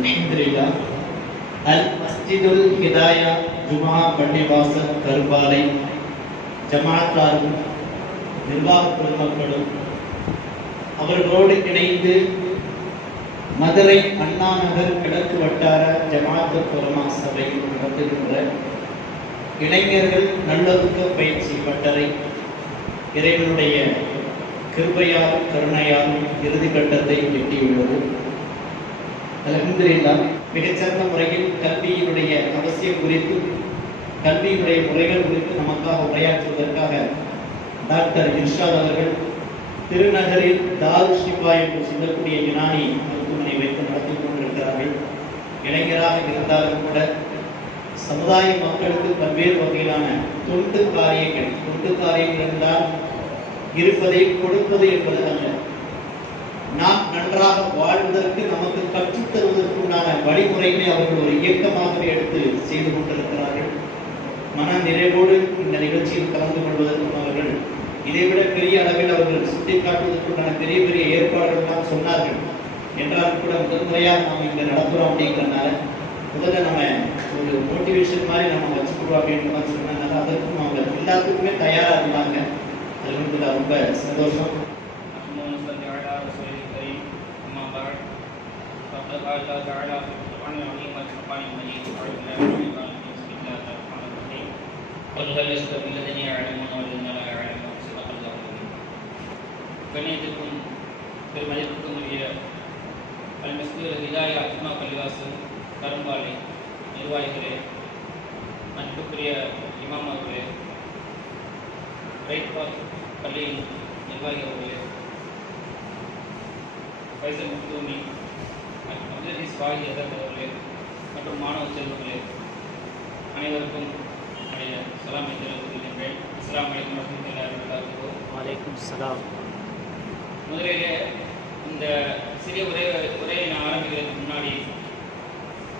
அல்ஹம்துலில்லாஹ். அல் மஸ்ஜிதுல் ஹிதாயா ஜுமா பள்ளிவாசல் கருபாலை ஜமாத்தாரும் நிர்வாக பொதுமக்களும் அவர்களோடு இணைந்து மதுரை அண்ணா நகர் கிழக்கு வட்டார ஜமாஅத் உலமா சபை நடத்துகின்ற இளைஞர்கள் நல்லொழுக்க பயிற்சி பட்டறை இறைவனுடைய கிருபையால் கருணையால் இறுதி கட்டத்தை எட்டியுள்ளது. அல்ஹம்துலில்லாஹ். மிகச்சிறந்த முறையில் கல்வியினுடைய அவசியம் குறித்து, கல்வியினுடைய முறைகள் குறித்து நமக்காக உரையாற்றுவதற்காக டாக்டர் இர்ஷாத் அவர்கள் திருநகரில் தாரு ஷிஃபா என்று சொல்லக்கூடிய யுனானி மருத்துவமனை வைத்து நடத்தி கொண்டிருக்கிறார்கள். இளைஞராக இருந்தாலும் கூட சமுதாய மக்களுக்கு பல்வேறு வகையிலான தொண்டு காரியங்கள் என்றால் இருப்பதை கொடுப்பது என்பது அல்ல, நாம் நன்றாக வாழ்வதற்கு நமக்கு கற்றுத் தருவதற்குண்டான வழிமுறைகளை அவர்கள் ஒரு இயக்கமாகவே எடுத்து செய்து கொண்டிருக்கிறார்கள். மன நிறைவோடு இந்த நிகழ்ச்சியில் கலந்து கொள்வதற்கும் அவர்கள் இதைவிட பெரிய அளவில் அவர்கள் சுட்டிக்காட்டுவதற்குண்டான பெரிய பெரிய ஏற்பாடுகள் எல்லாம் சொன்னார்கள். என்றாலும் கூட முதல் முறையாக நாம் இங்க நடத்துறோம் அப்படிங்கிறதுனால முதல்ல நம்ம ஒரு மோட்டிவேஷன் மாதிரி நம்ம வச்சுக்கிறோம் அப்படின்ற மாதிரி சொன்னதுனால அதற்கும் அவங்க எல்லாத்துக்குமே தயாரா இருந்தாங்க. அது ரொம்ப சந்தோஷம். கண்ணியத்திற்கும் பெருமதிப்புக்கும் உரிய அல் மஸ்ஜிதுல் ஹிதாயா ஜுமா பள்ளிவாசல் கரும்பாலை நிர்வாகிகளே, அன்புக்குரிய இமாம் அவர்களே, ரைட் பாத் பள்ளியின் நிர்வாகி அவர்களே, ஃபைசல் முக்தூமி அப்துல் ஸ்வாஹி அவர்களே மற்றும் மாணவ செல்வங்களே, அனைவருக்கும் என்னுடைய சலாமை தெரிவித்துக் கொள்கின்றேன். அஸ்ஸலாமு அலைக்கும் வரஹ்மத்துல்லாஹி வபரகாத்துஹு. வலைக்கும் சலாம். முதலிலே இந்த சிறிய உரையை நான் ஆரம்பிக்கிறதுக்கு முன்னாடி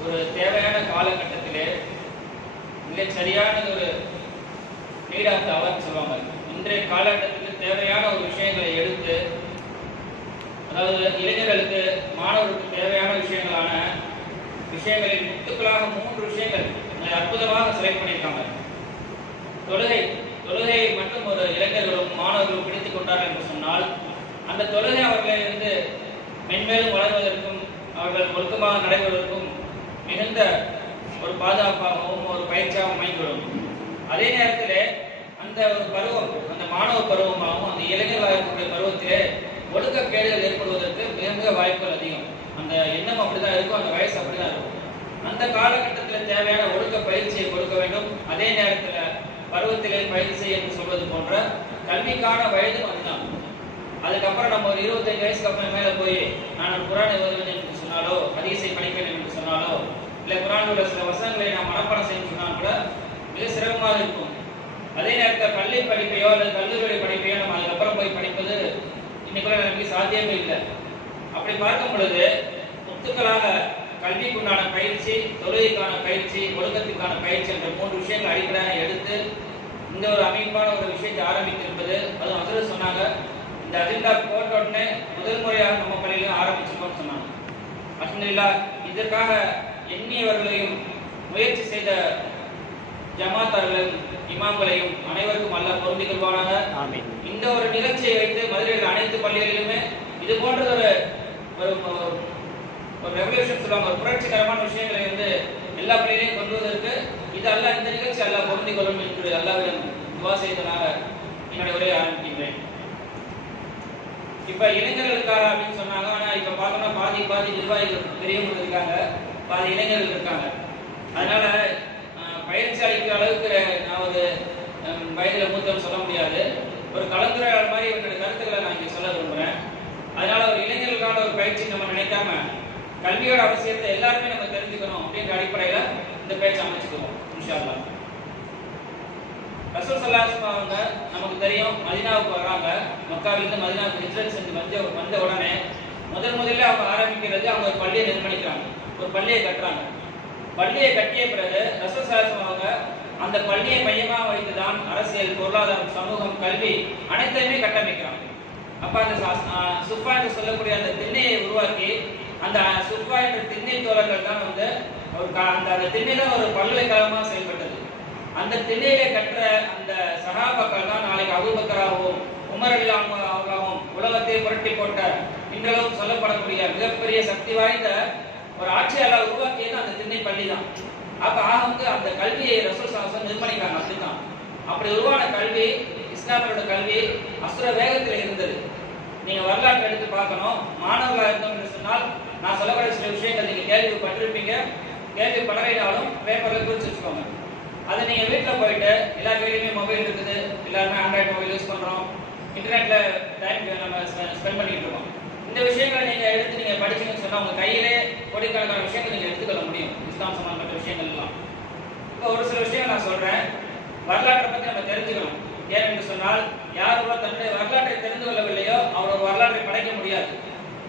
ஒரு தேவையான காலகட்டத்திலே மிக சரியான ஒரு நீட் ஆஃப் த ஹவர் சொல்லுவாங்க. இன்றைய காலகட்டத்துக்கு தேவையான ஒரு விஷயங்களை எடுத்து, அதாவது இளைஞர்களுக்கு மாணவர்களுக்கு தேவையான விஷயங்களின் முத்துக்களாக 3 விஷயங்கள் அற்புதமாக செலக்ட் பண்ணியிருக்காங்க. தொழுகை மட்டும் ஒரு இளைஞர்களும் மாணவர்களும் பிடித்துக் கொண்டார்கள் என்று சொன்னால் அந்த தொழுகை அவர்களை இருந்து மென்மேலும் வளர்வதற்கும் அவர்கள் ஒழுக்கமாக நடைபெறுவதற்கும் மிகுந்த ஒரு பாதுகாப்பாகவும் ஒரு பயிற்சியாகவும் அமைந்துவிடும். அதே நேரத்திலே அந்த ஒரு பருவம், அந்த மாணவ பருவமாகவும் அந்த இளைஞர்களாக இருக்கக்கூடிய பருவத்திலே ஒழுக்கக்கேடுகள் ஏற்படுவதற்கு மிக மிக வாய்ப்புகள் அதிகம். அந்த எண்ணம் அப்படிதான் இருக்கும், அந்த வயசு அப்படிதான் இருக்கும். அந்த காலகட்டத்தில் தேவையான ஒழுக்க பயிற்சியை கொடுக்க வேண்டும். அதே நேரத்தில் பருவத்திலே பயிற்சி என்று சொல்வது போன்ற கல்விக்கான வயதும் அதுதான். அதுக்கப்புறம் நம்ம ஒரு 25 வயசுக்கு அப்புறம் மேலே போய் நான் குரானை ஓத வேண்டும் என்று சொன்னாலோ, ஹதீஸை படிக்க வேண்டும் என்று சொன்னாலோ, இல்லை குரானில் உள்ள சில வசனங்களை நாம் மனப்பாடம் செய்ய சொன்னால் கூட மிக சிரமமாக இருக்கும். அதே நேரத்தில் பள்ளி படிப்பையோ அல்லது கல்லூரி படிப்பையோ நம்ம அதுக்கப்புறம் போய் படிப்பது இன்னைக்குள்ள நமக்கு சாத்தியமே இல்லை. அப்படி பார்க்கும் பொழுது முத்துக்களாக கல்விக்குண்டான பயிற்சி, தொழுகைக்கான பயிற்சி, ஒழுக்கத்திற்கான பயிற்சி என்ற 3 விஷயங்கள் அடிப்படையாக எடுத்து இந்த ஒரு அமைப்பான ஒரு விஷயத்தை ஆரம்பித்திருப்பது, அதுவும் ஹஸரத் சொன்னாங்க, இந்த அஜெண்டா போட்ட உடனே முதல் முறையாக நம்ம பள்ளியிலும் ஆரம்பிச்சிருக்கோம்னு சொன்னாங்க. அல்ஹம்துலில்லாஹ். இதற்காக எண்ணியவர்களையும் முயற்சி செய்த ஜமாத்தார்களையும் இமாம்களையும் அனைவருக்கும் அல்லாஹ் பொருந்திக் கொள்வானாக. இந்த ஒரு நிகழ்ச்சியை வைத்து மதுரையில் அனைத்து பள்ளிகளிலுமே இது போன்ற ஒரு ரெவல்யூஷன் சொல்லுவாங்க, ஒரு புரட்சிகரமான விஷயங்களை வந்து எல்லா பள்ளியிலையும் கொண்டு வருவதற்கு இது அல்லாஹ் இந்த நிகழ்ச்சி அல்லாஹ் பொருந்திக் கொள்ளும் என்று அல்லாஹ்விடம் துஆ செய்தனால என்னுடைய உரையை ஆரம்பிக்கின்றேன். இப்ப இளைஞர்களுக்காக அப்படின்னு சொன்னாங்க. ஆனா இப்ப பார்க்கணும் பாதி நிர்வாகிகள் பெரியவங்க இருக்காங்க, பாதி இளைஞர்கள் இருக்காங்க. அதனால பயிற்சி அளிக்கிற அளவுக்கு நான் ஒரு வயதுல மூத்தம் சொல்ல முடியாது. ஒரு கலந்துரையாடல் மாதிரி என்னுடைய கருத்துக்களை நான் இங்க சொல்ல விரும்புறேன். அதனால ஒரு இளைஞர்களுக்கான ஒரு பயிற்சி நம்ம நினைக்காம கல்வியோட அவசியத்தை எல்லாருமே நம்ம தெரிஞ்சுக்கணும் அப்படின்ற அடிப்படையில இந்த பேச்சை அமைச்சுக்குவோம் இன்ஷா அல்லாஹ். ரசூல் ஸல்லல்லாஹு அலைஹி வஸல்லம் அவங்க நமக்கு தெரியும் மதீனாவுக்கு வர்றாங்க. மக்காவிலிருந்து மதீனாவுக்கு ஹிஜ்ரத் செஞ்சு வந்த உடனே முதல்ல அவங்க ஆரம்பிக்கிறது, அவங்க ஒரு பள்ளியை நிர்மாணிக்கிறாங்க, ஒரு பள்ளியை கட்டுறாங்க. பள்ளியை கட்டிய பிறகு ரசூல் ஸல்லல்லாஹு அலைஹி வஸல்லம் அவங்க அந்த பள்ளியை மையமாக வைத்துதான் அரசியல், பொருளாதாரம், சமூகம், கல்வி அனைத்தையுமே கட்டமைக்கிறாங்க. அப்ப அந்த சுஃபா என்று சொல்லக்கூடிய அந்த திண்ணையை உருவாக்கி அந்த சுஃபா என்ற திண்ணை தோழர்கள் தான் வந்து அந்த திண்ணையில ஒரு பல்கலைக்கழகமாக செயல்பட்டது. அந்த திண்ணையிலே கற்ற அந்த சஹாபாக்கள் தான் நாளைக்கு அபூபக்கராகவும் உமர் அவர்களாகவும் உலகத்தை புரட்டி போட்ட இன்றளவும் சொல்லப்படக்கூடிய மிகப்பெரிய சக்தி வாய்ந்த ஒரு ஆட்சியாளர் உருவாக்கியது அந்த திண்ணை பள்ளி தான். அப்ப வந்து அந்த கல்வியை ரசூல் ஸல்லல்லாஹு நிர்மாணிக்கிறாங்க. அப்படிதான் அப்படி உருவான கல்வி, இஸ்லாமியோட கல்வி அசுர வேகத்தில் இருந்தது. நீங்க வரலாற்றை எடுத்து பார்க்கணும். மாணவர்களாக இருந்தோம் என்று சொன்னால் நான் சொல்லக்கூடிய சில விஷயங்கள் நீங்க கேள்விப்பட்டிருப்பீங்க. கேள்விப்படலைனாலும் பேப்பர்ல குறிச்சு வச்சுக்கோங்க. அதை நீங்க வீட்டில் போயிட்டு எல்லா கையிலுமே மொபைல் இருக்குது, எல்லாருமே ஆண்ட்ராய்டு மொபைல் யூஸ் பண்றோம், இன்டர்நெட்ல டைம் நம்ம ஸ்பெண்ட் பண்ணிட்டு இருக்கோம். இந்த விஷயங்களை நீங்க எடுத்து நீங்க படிச்சீங்கன்னு சொன்னா உங்க கையிலே கோடிக்கணக்கான விஷயங்கள் நீங்க எடுத்துக்கொள்ள முடியும், இஸ்லாம் சம்பந்தப்பட்ட விஷயங்கள் எல்லாம். இப்போ ஒரு சில விஷயம் நான் சொல்றேன், வரலாற்றை பத்தி நம்ம தெரிஞ்சுக்கணும். ஏனென்று சொன்னால் யார் தன்னுடைய வரலாற்றை தெரிந்து கொள்ளவில்லையோ அவர் ஒரு வரலாற்றை படைக்க முடியாது.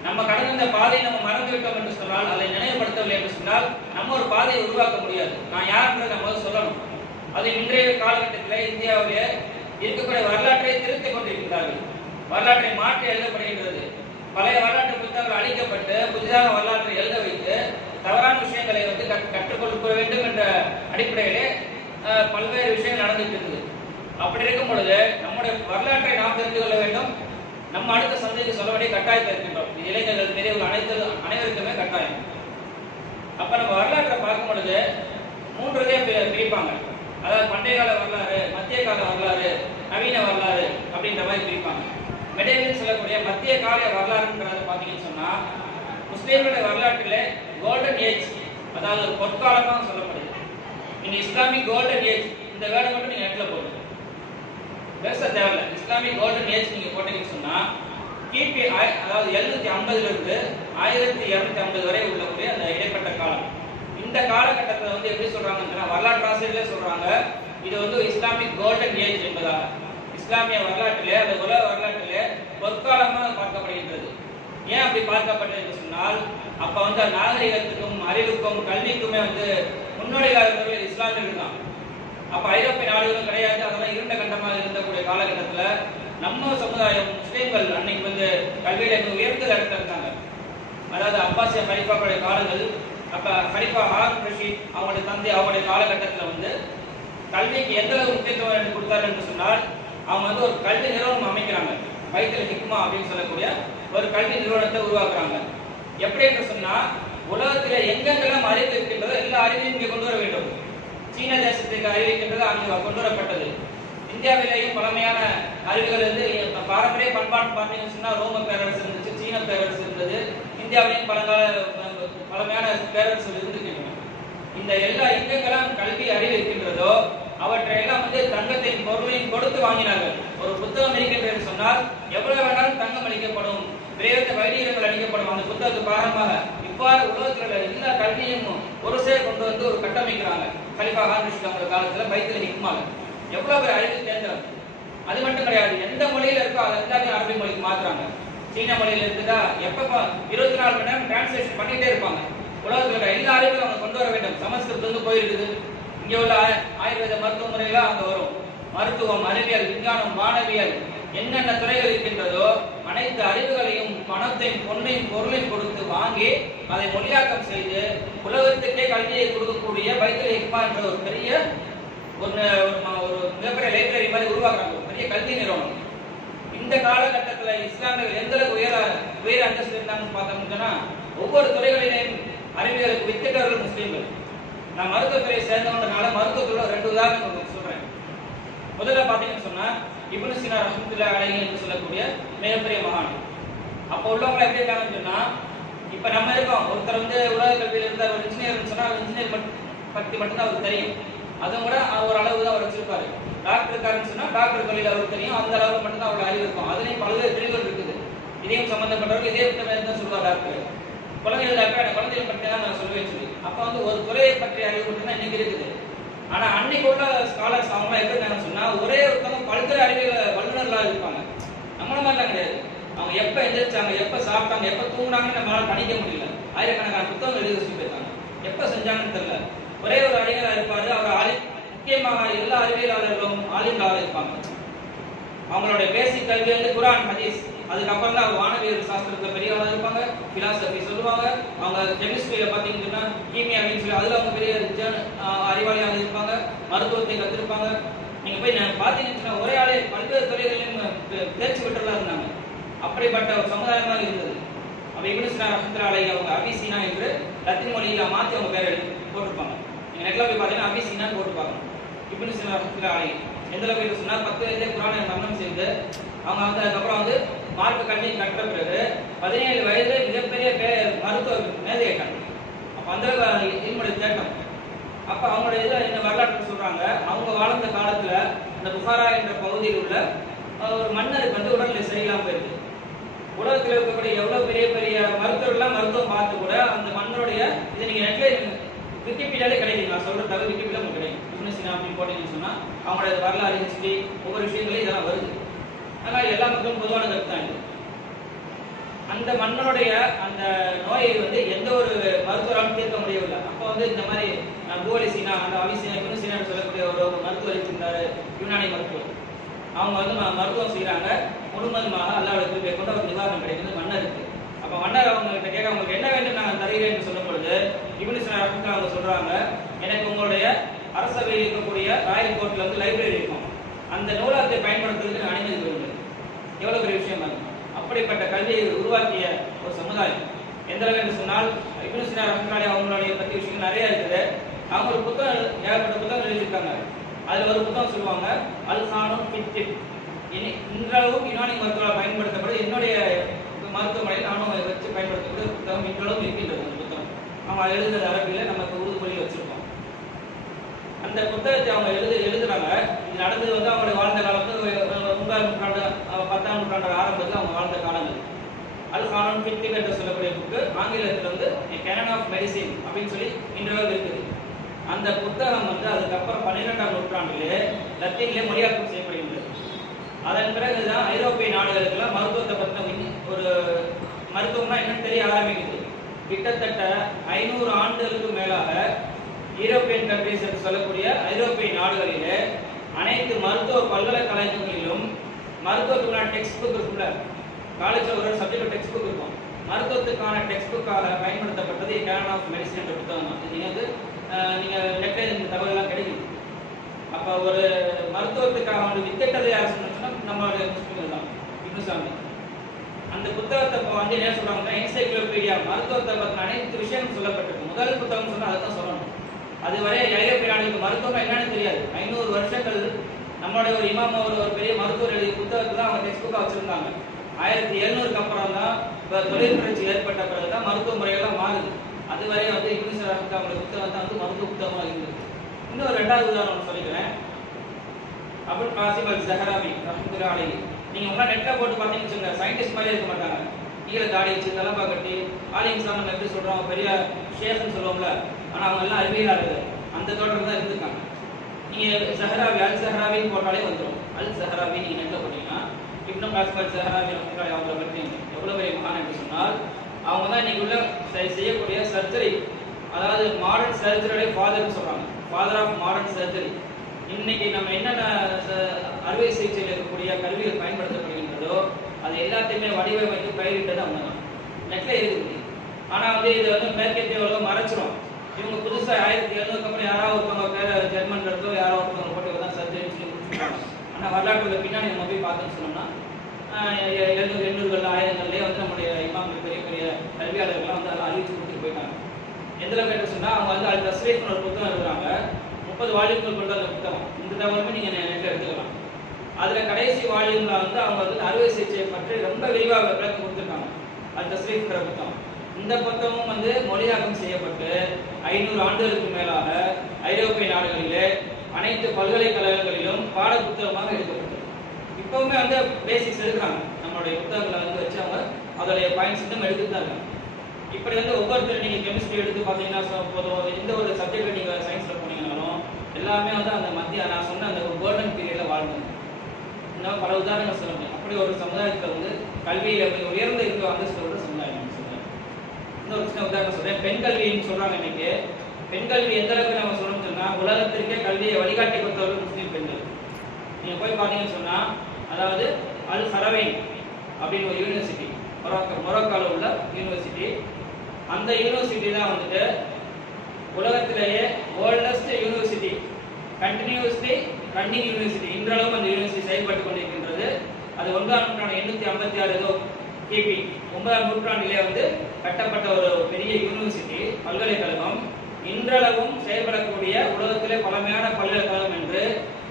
நம்ம கடந்த இந்த பாதையை நம்ம மறந்து விட்டோம் என்று சொன்னால், அதை நினைவுபடுத்தவில்லை என்று சொன்னால் நம்ம ஒரு பாதையை உருவாக்க முடியாது. நான் யாருன்றதை நம்ம சொல்லணும். அது இன்றைய காலகட்டத்தில் இந்தியாவிலே இருக்கக்கூடிய வரலாற்றை திருத்திக் கொண்டிருக்கிறார்கள். வரலாற்றை மாற்றி எழுதப்படுகின்றது. பழைய வரலாற்று புத்தகங்கள் அழிக்கப்பட்டு புதிதாக வரலாற்றை எழுத வைத்து தவறான விஷயங்களை வந்து கற்றுக்கொள்ள வேண்டும் என்ற அடிப்படையிலே பல்வேறு விஷயங்கள் நடந்துட்டு இருக்குது. அப்படி இருக்கும் பொழுது நம்முடைய வரலாற்றை நாம் தெரிந்து கொள்ள வேண்டும். நம்ம அடுத்த சந்தைக்கு சொல்ல வேண்டிய கட்டாயத்தை இருக்கின்றோம். இளைஞர்கள், பெரியவர்கள் அனைவருக்குமே கட்டாயம். அப்ப நம்ம வரலாற்றை பார்க்கும் பொழுது 3 பிரிப்பாங்க. அதாவது பண்டைய கால வரலாறு, மத்திய கால வரலாறு, நவீன வரலாறு அப்படின்ற மாதிரி பிரிப்பாங்க. மெடேவியல் சொல்லக்கூடிய மத்திய கால வரலாறுன்றத பார்த்தீங்கன்னு சொன்னா முஸ்லீம்களுடைய வரலாற்றிலே கோல்டன் ஏஜ், அதாவது ஒரு பொற்காலமாக சொல்லப்படுது. நீங்க இஸ்லாமிக் கோல்டன் ஏஜ் இந்த வேர்டை மட்டும் நீங்க நெட்ல போடுங்க, பேச தேவையில்லை. இஸ்லாமிக் கோல்டன் ஏஜ் நீங்க போட்டீங்கன்னு சொன்னா கிபி அதாவது 750 இருந்து 1250 வரை உள்ளக்கூடிய அந்த இடைப்பட்ட காலம். இந்த காலகட்டத்தில் வந்து எப்படி சொல்றாங்கன்னா வரலாற்று ஆசிரியர்களே சொல்றாங்க இது வந்து இஸ்லாமிக் கோல்டன் ஏஜ் என்பதாக. இஸ்லாமிய வரலாற்றிலே அந்த உலக வரலாற்றிலே பொற்காலமாக பார்க்கப்படுகின்றது. ஏன் அப்படி பார்க்கப்பட்டது என்று சொன்னால் அப்ப வந்து நாகரிகத்துக்கும் அறிவுக்கும் கல்விக்குமே வந்து முன்னோடிகள் இஸ்லாமியர்கள் தான். அப்ப ஐரோப்பிய நாடுகளும் கிடையாது. அதெல்லாம் இருண்ட கண்டமாக இருந்தக்கூடிய காலகட்டத்துல நம்ம சமுதாயம் முஸ்லீம்கள் அன்னைக்கு வந்து கல்வியில உயர்ந்த இடத்துல இருந்தாங்க. அதாவது அப்பாசிய ஹலிஃபாக்களுடைய காலங்கள், அப்ப ஹலிஃபா ஹாரூன் ரஷீத் அவங்களுடைய தந்தை அவங்களுடைய காலகட்டத்தில் வந்து கல்விக்கு எந்த அளவு முக்கியத்துவம் கொடுத்தாரு என்று சொன்னால் அவங்க வந்து ஒரு கல்வி நிறுவனம் அமைக்கிறாங்க. பைத்துல் ஹிக்மா அப்படின்னு சொல்லக்கூடிய ஒரு கல்வி நிறுவனத்தை உருவாக்குறாங்க. எப்படி என்று சொன்னா உலகத்தில எங்கெங்கெல்லாம் அறிவு இருக்கின்றதோ எல்லா அறிவையும் இங்கே கொண்டு வர வேண்டும். சீன தேசத்துக்கு அறிவிக்கின்றது அங்கு கொண்டு வரப்பட்டது. இந்தியாவிலேயும் பழமையான அறிவுகள் இருந்து பாரம்பரிய பண்பாடு பார்த்தீங்கன்னு சொன்னா ரோம பேரரசு இருந்துச்சு, சீன பேரரசு இருந்தது. இந்தியாவிலேயும் பழமையான பேரரசு இருந்திருக்கின்றன. இந்த எல்லா எங்கெங்கெல்லாம் கல்வி அறிவு இருக்கின்றதோ அவற்றை எல்லாம் வந்து தங்கத்தையும் பொருளையும் கொடுத்து வாங்கினார்கள். ஒரு புத்தகம் இருக்கின்றது சொன்னால் எவ்வளவு வேணாலும் தங்கம் அளிக்கப்படும், பிரேத வைடீகங்கள் அளிக்கப்படும். அந்த புத்தகத்துக்கு காரணமாக இவ்வாறு உலகத்தில் எல்லா கல்வியும் ஒரு சேர் கொண்டு வந்து ஒரு கட்டமைக்கிறாங்க. கலிஃபா ஹாரூன் ரஷீத் அவங்க காலத்துல பைத்துல் ஹிக்மால எவ்வளவு பேர் அறிவு தேர்ந்தது. அது மட்டும் கிடையாது, எந்த மொழியில இருக்கோ அது எல்லாத்தையும் அரபி மொழிக்கு மாத்துறாங்க. சீன மொழியில இருக்குதா எப்ப 24 மணி நேரம் டிரான்ஸ்லேஷன் பண்ணிட்டே இருப்பாங்க. உலகத்துல இருக்க எல்லா அறிவையும் அவங்க கொண்டு வர வேண்டும். சமஸ்கிருதம் வந்து போயிருக்குது. இங்க உள்ள ஆயுர்வேத மருத்துவ முறைகளா அங்க வரும். மருத்துவம், அறிவியல், விஞ்ஞானம், மாணவியல் என்னென்ன துறைகள் இருக்கின்றதோ அனைத்து அறிவுகளையும் பணத்தையும் பொன்னையும் பொருளையும் கொடுத்து வாங்கி அதை மொழியாக்கம் செய்து உலகத்துக்கே கல்வியை கொடுக்கக்கூடிய பைத்துல் ஹிக்மா என்ற ஒரு பெரிய ஒரு மிகப்பெரிய லைப்ரரி மாதிரி உருவாக்குறாங்க. ஒரு பெரிய கல்வி நிறுவனம். இந்த காலகட்டத்தில் இஸ்லாமியர்கள் எந்த அளவுக்கு உயர அந்தஸ்து இருந்தாங்கன்னு பார்த்தோம்னா ஒவ்வொரு துறைகளிலேயும் அறிவியலுக்கு வித்திட்டவர்கள் முஸ்லீம்கள். நான் மருத்துவத்துறையை சேர்ந்தவன்றனால மருத்துவத்துறை 2 உதாரணம் உங்களுக்கு சொல்றேன். முதல்ல பாத்தீங்கன்னு சொன்னா இப்னு சீனா ரஹ்மத்துல்லாஹி அலைஹி என்று சொல்லக்கூடிய மிகப்பெரிய மகான். அப்ப உள்ளவங்க எப்படி இருக்காங்கன்னு சொன்னா இப்ப நம்ம இருக்கோம், ஒருத்தர் வந்து உலக கல்வியில இருந்த ஒரு இன்ஜினியர் சொன்னா இன்ஜினியர் பத்தி மட்டும்தான் அவருக்கு தெரியும். அதுவும் கூட ஒரு அளவு தான் அவர் வச்சிருப்பாரு. டாக்டர் இருக்காருன்னு சொன்னா டாக்டர் தொழில் அவருக்கு தெரியும். அந்த அளவுக்கு மட்டும்தான் அவரோட அறிவு இருக்கும். அதுலயும் பல்வேறு பிரிவுகள் இருக்குது. இதையும் சம்பந்தப்பட்டவர்கள் இதே தான் சொல்லுவார் டாக்டர். குழந்தைகள் டாக்டர் குழந்தைகள் பற்றி தான் நான் சொல்லுவேன் சொல்லி. அப்ப வந்து ஒரு துறையை பற்றிய அறிவு மட்டும்தான் இன்னைக்கு இருக்குது. ஆனா அன்னைக்கு உள்ள ஸ்காலர்ஸ் அவங்க எப்படி இருந்தாங்கன்னு சொன்னா ஒரே ஒருத்தவங்க பல்வேறு அறிவியல் வல்லுநர்களா இருப்பாங்க. நம்மள மாதிரிலாம் கிடையாது. அவங்க எப்ப எந்திரிச்சாங்க, எப்ப சாப்பிட்டாங்க, எப்ப தூங்குனாங்கன்னு நம்மளால கணிக்க முடியல. ஆயிரக்கணக்கான புத்தகங்கள் எழுதி வச்சுட்டு போயிருக்காங்க. எப்ப செஞ்சாங்கன்னு தெரியல. ஒரே ஒரு அறிஞராக இருப்பாரு. அவர் முக்கியமாக எல்லா அறிவியலாளர்களும் ஆலிம்களாக இருப்பாங்க. அவங்களுடைய பேசிக் கல்வி வந்து குர்ஆன், ஹதீஸ், அதுக்கப்புறம் தான் அவங்க வானவியல் சாஸ்திரத்துல பெரிய ஆளா இருப்பாங்க, பிலாசபி சொல்லுவாங்க, அவங்க கெமிஸ்ட்ரியில பாத்தீங்கன்னா கீமியாவின்னு சொல்லி அதுல அவங்க பெரிய அறிவாளியாக இருப்பாங்க, மருத்துவத்தை கத்திருப்பாங்க. நீங்க போய் பாத்தீங்கன்னா ஒரே ஆளே பல்வேறு துறைகளிலும் தேர்ச்சி பெற்றதா இருந்தாங்க. அப்படிப்பட்ட ஒரு சமுதாயமா இருந்தது. அப்ப இப்னு சீனா ரஹ்மத்துல்லாஹி அலைஹி அவங்க அபிசீனா என்று லத்தீன் மொழியில மாத்தி அவங்க பேர் போட்டிருப்பாங்க. நீங்க நெட்ல போய் பாத்தீங்கன்னா அபிசீனான்னு போட்டிருப்பாங்க. இப்னு சீனா ரஹ்மத்துல்லாஹி அலைஹி எந்த அளவுக்கு சொன்னா 10 வயதிலே குர்ஆனை மரணம் செய்து அவங்க வந்து அதுக்கப்புறம் வந்து மார்க்க கல்வி கற்ற பிறகு 17 வயதுல மிகப்பெரிய மருத்துவ மேதையாயிட்டாங்க. அப்ப அந்த இல்முடைய தேட்டம். அப்ப அவங்களுடைய இதை என்ன வரலாற்று சொல்றாங்க, அவங்க வாழ்ந்த காலத்துல இந்த புகாரா என்ற பகுதியில் உள்ள ஒரு மன்னருக்கு வந்து உடல்நிலை சரியில்லாம போயிருக்கு. உலகத்தில் இருக்கக்கூடிய எவ்வளவு பெரிய பெரிய மருத்துவர்கள்லாம் மருத்துவம் பார்த்து கூட அந்த மன்னருடைய இதை நீங்க நெட்ல விக்கிபீடியாலே கிடைக்கும். நான் சொல்ற தவிர விக்கிபீடியா உங்களுக்கு கிடைக்கும். இப்னு சீனா அப்படின்னு போட்டீங்கன்னு சொன்னா அவங்களோட வரலாறு ஹிஸ்டரி ஒவ்வொரு விஷயங்களையும் இதெல்லாம் வருது. அதனால எல்லா மக்களும் பொதுவான கருத்து தான் இது. அந்த மன்னனுடைய அந்த நோயை வந்து எந்த ஒரு மருத்துவராலும் தீர்க்க முடியவில்லை. அப்போ வந்து இந்த மாதிரி பூவலி சீனா அந்த அவிசீனா இப்னு சீனா சொல்லக்கூடிய ஒரு மருத்துவர் இருந்தாரு, யுனானி மருத்துவர். அவங்க வந்து மருத்துவம் செய்யறாங்க, முழுவதுமாக அல்லாஹ்வுடைய கிருபையை கொண்டு ஒரு நிவாரணம் கிடைக்குது மன்னருக்கு. அப்ப மன்னர் அவங்க கிட்ட கேட்க உங்களுக்கு என்ன வேண்டும் நான் தருகிறேன் என்று சொல்லும் பொழுது இப்னு சீனா ரஹ்மத்துல்லாஹி அவங்க சொல்றாங்க, எனக்கு உங்களுடைய அரசவையில் இருக்கக்கூடிய ராயல் கோர்ட்ல வந்து லைப்ரரி இருக்கும், அந்த நூலகத்தை பயன்படுத்துறதுக்கு நான் அனுமதி விரும்புகிறேன். எவ்வளவு பெரிய விஷயமா இருக்கும். அப்படிப்பட்ட கல்வியை உருவாக்கிய ஒரு சமுதாயம். எந்த அளவு என்று சொன்னால் இப்னு சீனா ரஹ்மத்துல்லாஹி அவங்களுடைய பற்றி விஷயங்கள் நிறைய இருக்குது. அவங்க ஒரு புத்தகம் ஏகப்பட்ட புத்தகம் எழுதியிருக்காங்க. அதுல ஒரு புத்தகம் சொல்லுவாங்க அல் கானூன் ஃபித் திப். இன்றளவும் யுனானி மருத்துவ பயன்படுத்தப்படும் என்னுடைய மருத்துவமனையில் நானும் வச்சு பயன்படுத்தக்கூடிய புத்தகம் இன்றளவும் இருக்கின்றது. அந்த புத்தகம் அவங்க எழுதுறது அரபியில நமக்கு உருது மொழியில் வச்சிருக்கோம். அந்த புத்தகத்தை அவங்க எழுதுறாங்க. இது நடந்தது வந்து அவங்களுடைய வாழ்ந்த காலத்து 9ஆம் நூற்றாண்டு 10ஆம் நூற்றாண்டு ஆரம்பத்தில் அவங்க வாழ்ந்த காலங்கள். அல் கானூன் ஃபித் திப் என்று சொல்லக்கூடிய புக்கு ஆங்கிலத்தில் வந்து கேனன் ஆஃப் மெடிசின் அப்படின்னு சொல்லி இன்றளவு இருக்குது. அந்த புத்தகம் வந்து அதுக்கப்புறம் 12ஆம் நூற்றாண்டிலே லத்தீனிலே மொழியாக்கம் செய்யப்படுகின்றது. அதன் பிறகுதான் ஐரோப்பிய நாடுகளுக்கெல்லாம் மருத்துவத்தை பற்றின ஒரு மருத்துவம்னா என்னன்னு தெரிய ஆரம்பிக்குது. கிட்டத்தட்ட 500 ஆண்டுகளுக்கு மேலாக யூரோப்பியன் கண்ட்ரிஸ் என்று சொல்லக்கூடிய ஐரோப்பிய நாடுகளிலே அனைத்து மருத்துவ பல்கலைக்கழகங்களிலும் மருத்துவத்துக்கான டெக்ஸ்ட் புக் இருக்குல்ல, காலேஜில் ஒரு சப்ஜெக்ட் டெக்ஸ்ட் புக் இருக்கும். மருத்துவத்துக்கான டெக்ஸ்ட் புக்காக பயன்படுத்தப்பட்டது கேனன் ஆஃப் மெடிசின் என்ற புத்தகம் தான். நீங்க வந்து நீங்க நெட்ல இந்த தகவலாம் கிடைக்குது. அப்ப ஒரு மருத்துவத்துக்காக வந்து வித்திட்டதை யார் சொன்னா நம்மளுடைய முஸ்லிம்கள் தான் இப்னு சாமி. அந்த புத்தகத்தை வந்து என்ன சொல்றாங்கன்னா என்சைக்ளோபீடியா மருத்துவத்தை பற்றின அனைத்து விஷயங்களும் சொல்லப்பட்டிருக்கு. முதல் புத்தகம் சொன்னா அதை தான் சொல்லணும். அதுவரை ஐரோப்பிய நாடுகளுக்கு மருத்துவம் என்னன்னு தெரியாது. 500 வருஷங்கள் நம்மளுடைய ஒரு இமாம் ஒரு பெரிய மருத்துவர் எழுதிய புத்தகத்தை தான் அவங்க டெக்ஸ்ட் புக்கா வச்சிருந்தாங்க. 1700க்கு அப்புறம் தான் தொழில் புரட்சி ஏற்பட்ட பிறகுதான் மருத்துவ முறைகள்லாம் மாறுது. அதுவரை வந்து இப்னு சீனா அவங்களுடைய புத்தகம் தான் வந்து மருத்துவ புத்தகமாக இருந்தது. இன்னொரு 2வது உதாரணம் சொல்லிக்கிறேன். அபுல் காசிம் அல் ஸஹராவி ரஹ்மத்துல்லாஹி அலைஹி. நீங்க உங்க நெட்ல போட்டு பாத்தீங்கன்னு வச்சுங்க, சயின்டிஸ்ட் மாதிரி இருக்க மாட்டாங்க. கீழே தாடி வச்சு தலப்பா கட்டி ஆலிம் சாமன் எப்படி சொல்றோம் பெரிய ஷேக்னு சொல்லுவோம்ல, ஆனா அவங்க எல்லாம் அறிவியலாளர்கள் அந்த தொடர்பு தான் இருந்திருக்காங்க. நீங்க ஸஹராவி அல் ஸஹராவின்னு போட்டாலே வந்துடும். அல் ஸஹராவி நீங்க நெட்ல போட்டீங்கன்னா இப்னு காசிம் அல் ஸஹராவி ரஹ்மத்துல்லாஹி அவங்களை பற்றி எவ்வளவு பெரிய மகான் என்று சொன்னால் அவங்க தான் இன்னைக்கு உள்ள செய்யக்கூடிய சர்ஜரி, அதாவது மாடர்ன் சர்ஜரியோட ஃபாதர்னு சொல்றாங்க, ஃபாதர் ஆஃப் மாடர்ன் சர்ஜரி. இன்னைக்கு நம்ம என்னென்ன அறுவை சிகிச்சையில் இருக்கக்கூடிய கருவிகள் பயன்படுத்தப்படுகின்றதோ அது எல்லாத்தையுமே வடிவமைத்து பயிரிட்டது அவங்க தான். நெட்ல இருக்குது. ஆனா வந்து இது வந்து மேற்கத்திய உலகம் மறைச்சிரும். இவங்க புதுசா 1700க்கு அப்புறம் யாராவது ஒருத்தவங்க பேர ஜெர்மன்ல இருக்கோ யாராவது ஒருத்தவங்க போட்டு தான் சர்ஜரின்னு சொல்லி முடிச்சுட்டாங்க. ஆனா வரலாற்றுல பின்னாடி நம்ம போய் பார்த்தோம்னு சொன்னோம்னா 700 1000லேயே வந்து நம்முடைய இமாம்கள் பெரிய பெரிய கல்வியாளர்கள்லாம் வந்து அதெல்லாம் அறிவிச்சு கொடுத்துட்டு போயிட்டாங்க. எந்த அளவுக்கு சொன்னா அவங்க வந்து அது தஸ்ரீஃப்னு ஒரு புத்தகம் எழுதுறாங்க. 30 வால்யூம்கள் கொண்ட அந்த புத்தகம். இந்த தகவலுமே நீங்க நெட்ல எடுத்துக்கலாம். அதுல கடைசி வால்யூம்ல வந்து அவங்க வந்து அறுவை சிகிச்சையை பற்றி ரொம்ப விரிவாக விளக்கம் கொடுத்துருக்காங்க. அது தஸ்ரீஃப்ங்கிற புத்தகம். இந்த புத்தகமும் வந்து மொழியாக்கம் செய்யப்பட்டு 500 ஆண்டுகளுக்கு மேலாக ஐரோப்பிய நாடுகளிலே அனைத்து பல்கலைக்கழகங்களிலும் பாட புத்தகமாக எடுக்கப்பட்டது. இப்பவுமே வந்து பேசிக்ஸ் எடுக்கிறாங்க. நம்மளுடைய புத்தகங்களை வந்து வச்சு அவங்க அதோடைய பாயிண்ட்ஸ் இன்னும் எடுத்துட்டு தான் இருக்காங்க. இப்படி வந்து ஒவ்வொருத்தரும் நீங்க கெமிஸ்ட்ரி எடுத்து பாத்தீங்கன்னா போதும், எந்த ஒரு சப்ஜெக்ட் நீங்க சயின்ஸ்ல போனீங்கன்னாலும் எல்லாமே வந்து அந்த மத்திய நான் சொன்ன அந்த கோல்டன் பீரியட்ல வாழ்ந்தாங்க. இன்னும் பல உதாரணங்கள் சொல்ல முடியும். அப்படி ஒரு சமுதாயத்தில் வந்து கல்வியில உயர்ந்த இருக்க அந்தஸ்தோட சமுதாயம் சொல்றேன். இன்னொரு சின்ன உதாரணம் சொல்றேன். பெண் கல்வின்னு சொல்றாங்க. இன்னைக்கு பெண் கல்வி எந்த அளவுக்கு நம்ம சொல்லணும்னு சொன்னா உலகத்திற்கே கல்வியை வழிகாட்டி கொடுத்தவர்கள் முஸ்லீம் பெண்கள். நீங்க போய் பாத்தீங்கன்னு சொன்னா அதாவது அல் ஹரவைன் அப்படின்னு ஒரு யூனிவர்சிட்டி, மொரோக்காவில் உள்ள யூனிவர்சிட்டி. அந்த யூனிவர்சிட்டி தான் வந்துட்டு உலகத்திலேயே oldest university, continuously running university. இன்றளவும் அந்த யூனிவர்சிட்டி செயல்பட்டு கொண்டிருக்கின்றது. அது 1ஆம் நூற்றாண்டு 856 ஏதோ கிபி 9ஆம் நூற்றாண்டிலே வந்து கட்டப்பட்ட ஒரு பெரிய யூனிவர்சிட்டி, பல்கலைக்கழகம். இன்றளவும் செயல்படக்கூடிய உலகத்திலே பழமையான பல்கலைக்கழகம் என்று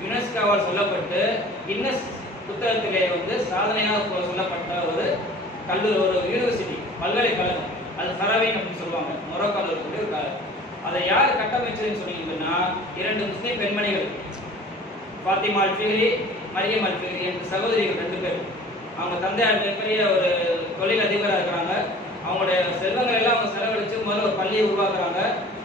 யுனெஸ்கோவால் சொல்லப்பட்டு கின்னஸ் புத்தகத்திலே வந்து சாதனையாக சொல்லப்பட்ட ஒரு ஒரு யூனிவர்சிட்டி, பல்கலைக்கழகம். அது ஃபரவீன் அப்படின்னு சொல்லுவாங்க, மொரோக்கோவில் இருக்கக்கூடிய ஒரு. அதை யார் கட்டமைச்சதுன்னு சொன்னீங்கன்னா 2 முஸ்லீம் பெண்மணிகள், ஃபாத்திமா அல்-ஃபிஹ்ரி, மரியம் அல்-ஃபிஹ்ரி என்ற சகோதரிகள் 2 பேர். அவங்க தந்தையார் மிகப்பெரிய ஒரு தொழில் அதிபராக இருக்கிறாங்க. அவங்களுடைய செல்வங்கள் எல்லாம் அவங்க செலவழித்து முதல்ல ஒரு பள்ளியை உருவாக்குறாங்க,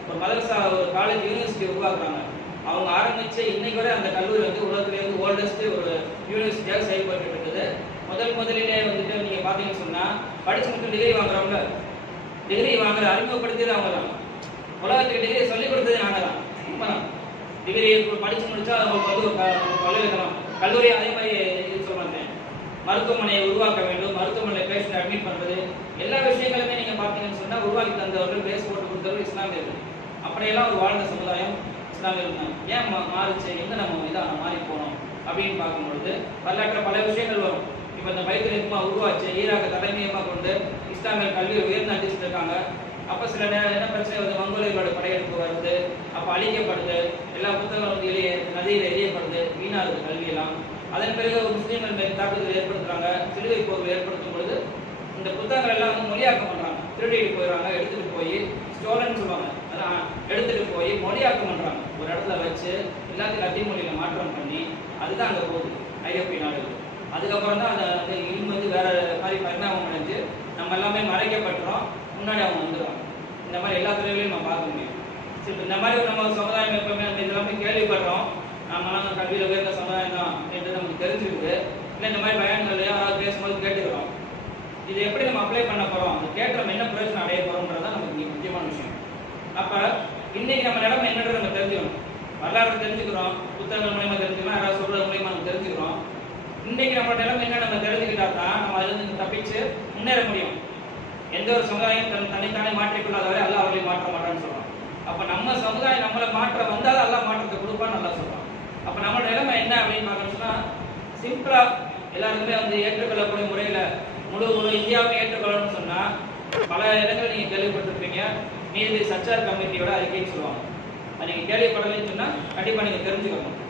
ஒரு மதரசா, ஒரு காலேஜ், யூனிவர்சிட்டி உருவாக்குறாங்க. அவங்க ஆரம்பிச்ச இன்னைக்கு வரை அந்த கல்லூரி வந்து உலகத்திலேருந்து ஓல்டஸ்ட் ஒரு யூனிவர்சிட்டியாக செயல்பட்டு இருக்குது. முதலிலே வந்துட்டு நீங்க பாத்தீங்கன்னு சொன்னா படிச்சு மட்டும் டிகிரி வாங்குறவங்க, டிகிரி வாங்குற அறிமுகப்படுத்தியது அவங்க தான். உலகத்துக்கு டிகிரி சொல்லிக் கொடுத்தது நாங்க தான். உண்மைதான். டிகிரி படிச்சு முடிச்சா அவங்களுக்கு வந்து ஒரு பல்கலைக்கழகம், கல்லூரி அதே மாதிரி இது சொல்றாங்க. மருத்துவமனையை உருவாக்க வேண்டும், மருத்துவமனையில் பேஷண்ட் அட்மிட் பண்றது, எல்லா விஷயங்களுமே நீங்க பாத்தீங்கன்னு சொன்னா உருவாக்கி தந்தவர்கள், பேஸ் போட்டு கொடுத்தவர்கள் இஸ்லாமியர்கள். அப்படியெல்லாம் ஒரு வாழ்ந்த சமுதாயம் இஸ்லாமியர்கள் தான். ஏன் மாறிச்சு, எங்க நம்ம இதான் மாறி போனோம் அப்படின்னு பார்க்கும்பொழுது வரலாற்றில் பல விஷயங்கள் வரும். இப்போ இந்த பைத்துல் ஹிக்மா உருவாச்சு, ஈராக்கை தலைமையமாக கொண்டு இஸ்லாமியர் கல்வியை உயர்ந்து அடிச்சுட்டு இருக்காங்க. அப்போ சில நேரம் என்ன பிரச்சனை வருது, மங்கோலியர்களோட படையெடுப்பு வருது, அப்போ அழிக்கப்படுது, எல்லா புத்தகங்களும் வந்து நதியில் எரியப்படுது, வீணாகுது கல்வியெல்லாம். அதன் பிறகு முஸ்லீம்கள் மேல் தாக்குதல் ஏற்படுத்துறாங்க, சிலுவை போர்கள் ஏற்படுத்தும் பொழுது இந்த புத்தகங்கள் எல்லாம் வந்து மொழியாக்கம் பண்றாங்க, திருடிட்டு போயிடுறாங்க, எடுத்துட்டு போய் ஸ்டோலன்னு சொல்லுவாங்க, அதான் எடுத்துட்டு போய் மொழியாக்கம் பண்றாங்க. ஒரு இடத்துல வச்சு எல்லாத்தையும் லத்தீன் மொழியில மாற்றம் பண்ணி அதுதான் அங்கே போகுது ஐரோப்பிய நாடுகள். அதுக்கப்புறம் தான் அந்த இல்மு வந்து வேற மாதிரி பரிணாமம் அடைஞ்சு நம்ம எல்லாமே மறைக்கப்பட்டுறோம், முன்னாடி அவங்க வந்துடுவாங்க. இந்த மாதிரி எல்லா துறைகளையும் நம்ம பார்க்க முடியும். சரி, இந்த மாதிரி நம்ம சமுதாயம் எப்பவுமே நம்ம இதெல்லாமே கேள்விப்படுறோம், நம்மளாம் கல்வியில் உயர்ந்த சமுதாயம் தான் அப்படின்றது நமக்கு தெரிஞ்சுக்குது. இல்லை இந்த மாதிரி பயன்கள் யாராவது பேசும்போது கேட்டுக்கிறோம். இது எப்படி நம்ம அப்ளை பண்ண போறோம், அந்த கேட்டு நம்ம என்ன பிரயோஜனம் அடைய போறோம்ன்றது தான் நமக்கு முக்கியமான விஷயம். அப்ப இன்னைக்கு நம்ம நிலைமை என்னன்றது நம்ம தெரிஞ்சுக்கணும். வரலாறு தெரிஞ்சுக்கிறோம், புத்தகங்கள் மூலியமா தெரிஞ்சுக்கிறோம், யாராவது சொல்றது மூலியமா நம்ம தெரிஞ்சுக்கிறோம். இன்னைக்கு நம்ம நிலைமை என்ன நம்ம தெரிஞ்சுக்கிட்டா தான் நம்ம அதுல இருந்து தப்பிச்சு முன்னேற முடியும். எந்த ஒரு சமுதாயம் தன்னைத்தானே மாற்றிக்கொள்ளாத வரை அல்லாஹ் அவர்களை மாற்ற மாட்டான்னு சொல்றான். அப்ப நம்ம சமுதாயம் நம்மளை மாற்ற வந்தாலும் அல்லாஹ் மாற்றத்தை கொடுப்பான்னு நல்லா சொல்றான். அப்ப நம்மளோட நிலைமை என்ன அப்படின்னு பார்க்கணும்னு சொன்னா சிம்பிளா எல்லாருக்குமே வந்து ஏற்றுக்கொள்ளக்கூடிய முறையில முழு இந்தியாவும் ஏற்றுக்கொள்ளணும்னு சொன்னா பல இடங்கள் நீங்க கேள்விப்பட்டிருப்பீங்க. நீதிபதி சச்சார் கமிட்டியோட அறிக்கைன்னு சொல்லுவாங்க. அது நீங்க கேள்விப்படலைன்னு சொன்னா கண்டிப்பா நீங்க தெரிஞ்சுக்கணும்.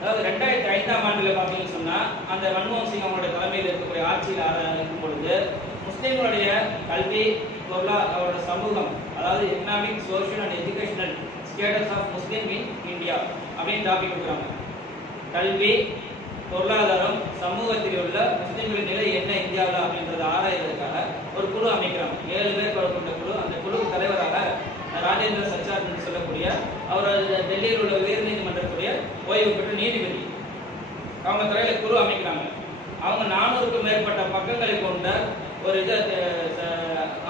அதாவது 2005ஆம் ஆண்டுல பாத்தீங்கன்னு சொன்னா அந்த மன்மோகன் சிங் அவங்களுடைய தலைமையில் இருக்கக்கூடிய ஆட்சியில் இருக்கும் பொழுது முஸ்லிம்களுடைய கல்வி, அவரோட சமூகம், அதாவது economic, social and educational status of Muslim in India அப்படின்னு டாபிக் கொடுக்குறாங்க. கல்வி, பொருளாதாரம், சமூகத்தில் உள்ள முஸ்லிம்களின் நிலை என்ன இந்தியாவில் அப்படின்றத ஆராய்வதற்காக ஒரு குழு அமைக்கிறாங்க. 7 பேர் கொண்ட குழு. அந்த குழு தலைவராக ராஜேந்திர சச்சார் என்று சொல்லக்கூடிய அவர் டெல்லியில் உள்ள உயர் நீதிமன்றத்துடைய ஓய்வு பெற்ற நீதிபதி. அவங்க தலையில குழு அமைக்கிறாங்க. அவங்க 400க்கும் மேற்பட்ட பக்கங்களை கொண்ட ஒரு